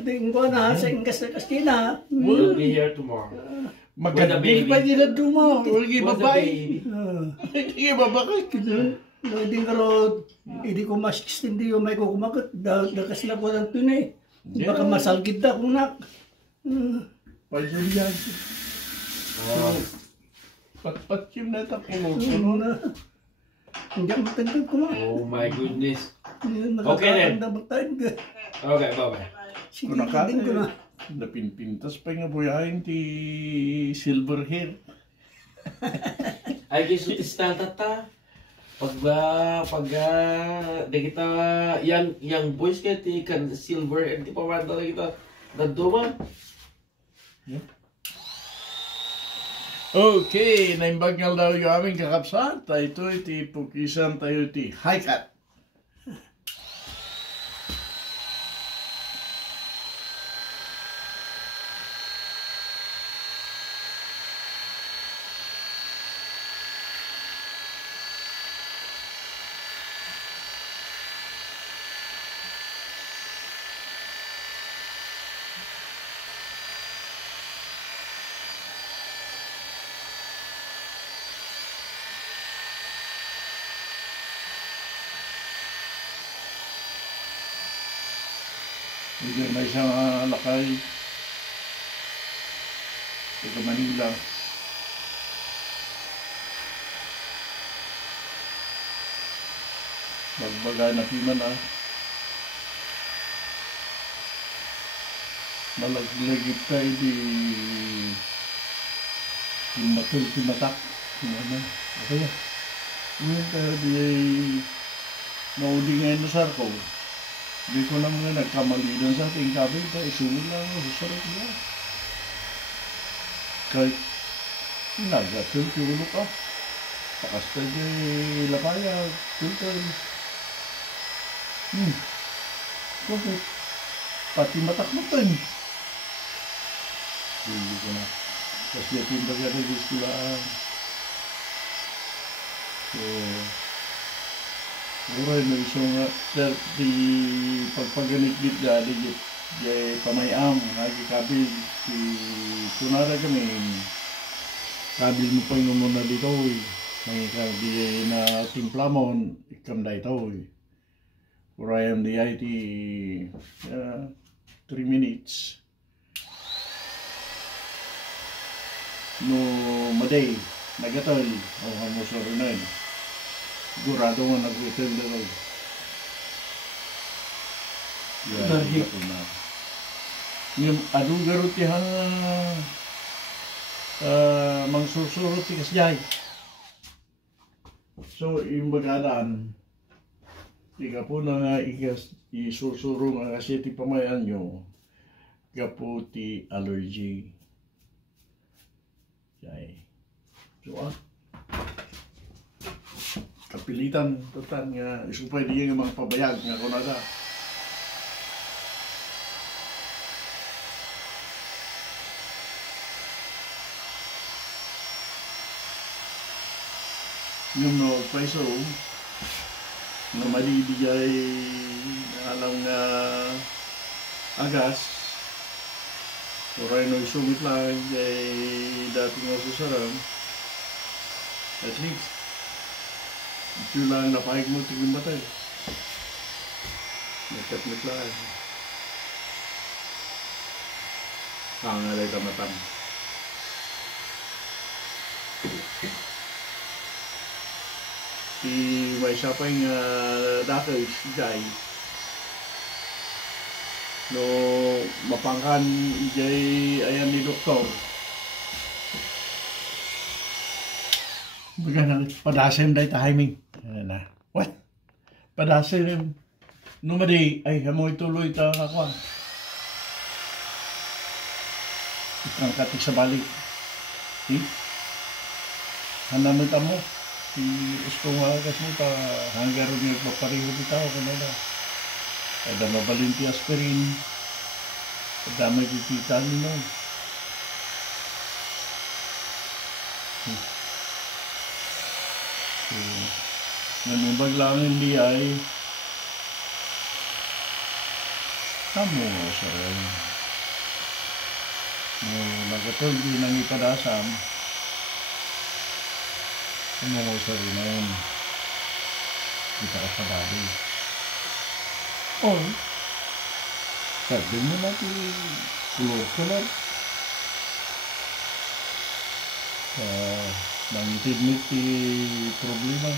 Pating ko na sa ingas na kastina. We'll be here tomorrow. Magandang pa nila dumo. Hindi babae. Hindi babae. Hindi ka ro, hindi ko mas-extend yung may kukumakot. Dakas na ko ng tunay. Baka masalgid na kung nak. Pasyal yan. Pat-pat yung natak mo. Hindi ang matandang ko. Oh my goodness. Okay then. Okay, bye-bye. Sige, hindi ko na. Napinpintas pa nga buyahin ti silver hair. Ay, kisutis na tata. Pag di kita, yang boys ka ti kan silver hair, di pa wanda na kita naduma. Okay, naimbagal daw yung aming kakapsan. Ito iti pukisan tayo ti high cut. Hindi may isang lakay sa Manila. Bagbaga na piman malaglagip tayo di matul timatak. Okay. Ngayon tayo di naudi ngayon na sarko. Hindi ko na mga nagkamali doon sa ating kabin, kaya isunod lang ako sa sarap niya. Kahit nagatul-tulo ka, pakasta dyan lapaya, tultol. Bakit? Pati matak mo tayo. Hindi ko na. Kasi yatin ba gano'n yung iskulaan. So, Uray na isang di pagpaganit-git dali di pamayam lagi kabil si tunara kami kabil mo pa yung muna dito may kabil na timplamon ikam da ito uray am di IT 3 minutes no maday nagatol o hamusoro na yun. Gurado nga nag-return na rin. Yung adong garot yan mangsursurot ti kasjay. So, yung magalaan, ika po na nga isusuro nga kasi ti pamayan nyo, ika po ti allergy. So, kapilitan total nga isupay diya nga mga pabayag nga kunada. Yung no preso nga malibigay alam nga agas oray no isumit lang ay dating nga susaram at least ito lang napahig mo tingin ba tayo? Nagkatmit lang. Hangalay ka matang. May sapay nga dakay si Jai. No mapangkan ijay ayan ni doktor. Baga padasin day timing. Na. What? Padasin numadi ay hamoy tuloy ta kakwa. Ikang katik sa balik. Hanam mo mo. Gusto nga kasi mo ta hanggang rin yung papariho bitaw ko na na. Ada mabalin ti aspirin. Ada may pipitan mo. Nanubag lang hindi ay tamo sa Betul, di nang ipadasam. Kumungo sa rin na yun. Kita ka sa dali. Oh, Sabi mo natin, kulor-kulor. Nangitid-ngit ti problema.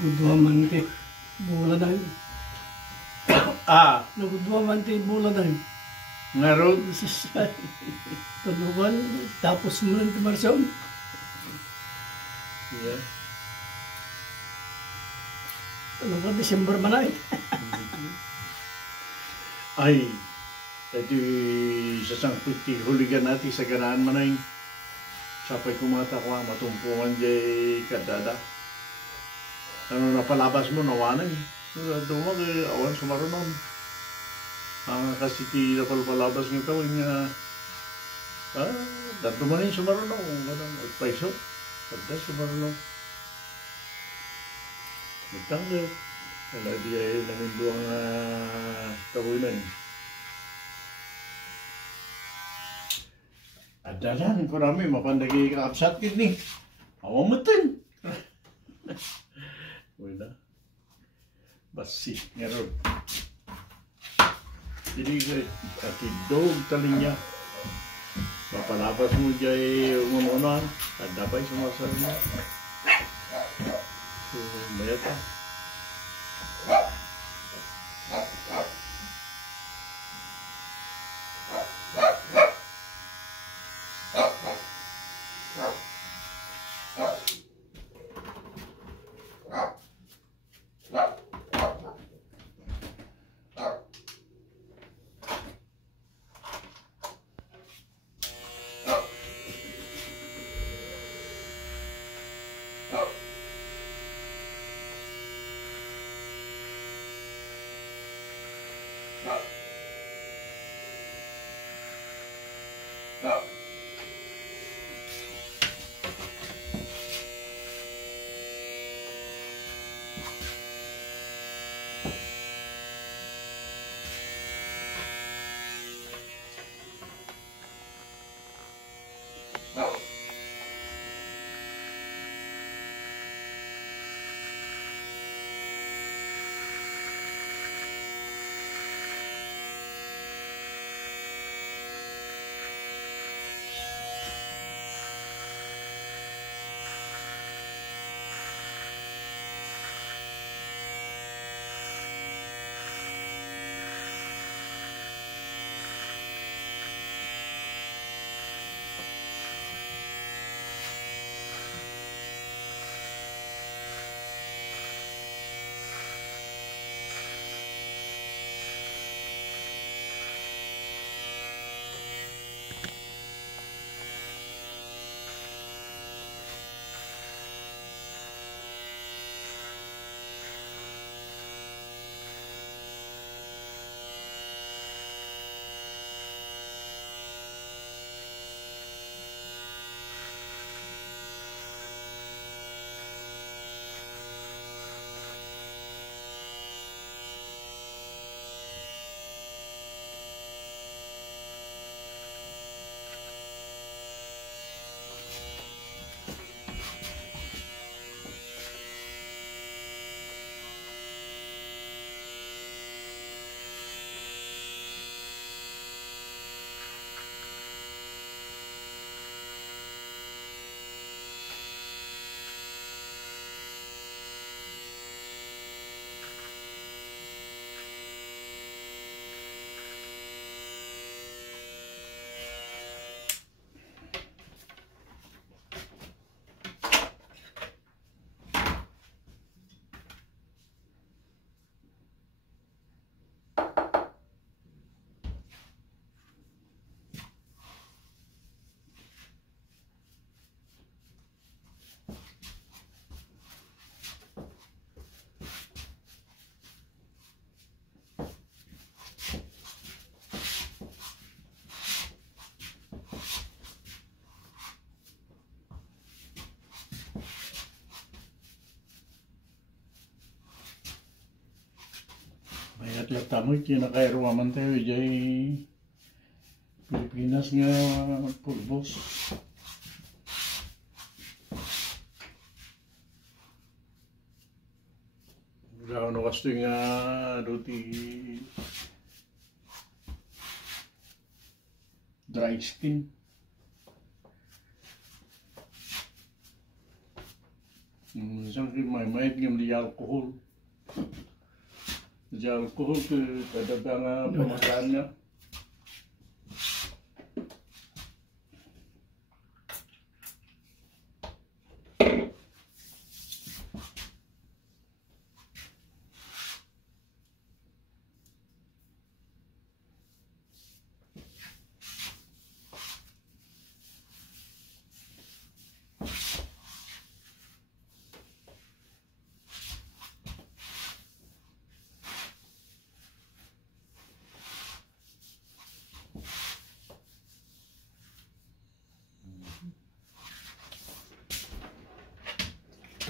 nagudwaman ti bola na yun. Nagudwaman ti bola na yun. Ngarod. Tunugan, tapos mo ng timarsyon. Yeah. Tunugan, December man na eh. Ay, ito sasangpit ti huligan natin sa ganaan manay. Sapay kumata ko matumpungan jay kadada. Ano napalabas mo nawanay. Dumag awan sumarunon. Ang kasi ti napalabas ng tawin nga dato man yung sumarunon. Ganang agpaiso. Pagda sumarunon. Nagtanggal. Kala di ay nanimbuang tawinan. Adalan ko rami mapandagi kaapsat kini. Awamatin. Wala. Basi ngeron. Jadi ati dog talinya. Mapalabas mo jay umununan. Kadapay sumasarnya. Mayata. lata mo, kinakairwaman tayo, jay Pilipinas nga pulbos. Ano kasto nga duty dry skin. Minsan may mayat nga di alcohol. Di alcohol kada nga pamakaan niya.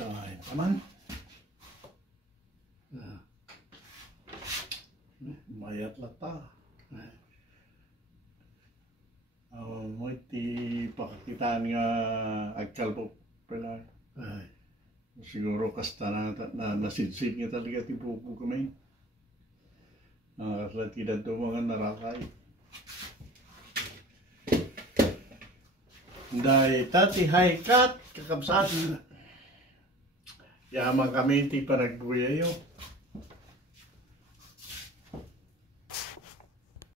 Tayo naman. Mayat lata. Mo iti pakakitaan nga agkal po pala. Siguro kasta na nasidsid nga talaga ti buko kami. Kasi tidak ito mga narakay. Dahil tati high cut kakabsat. Yaman kami ti panagbuyayo.